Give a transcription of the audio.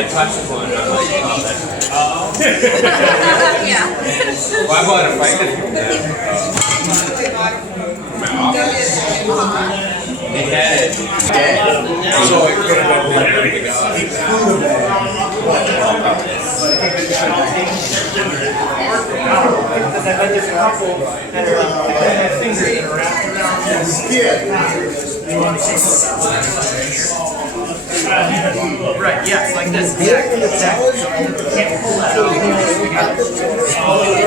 I touched one. I'm like, oh, that's Yeah. well, I bought a bike from them. My office. They had it. So I could have been ready to go. Right, yes, like this. Exactly. Can't pull that out.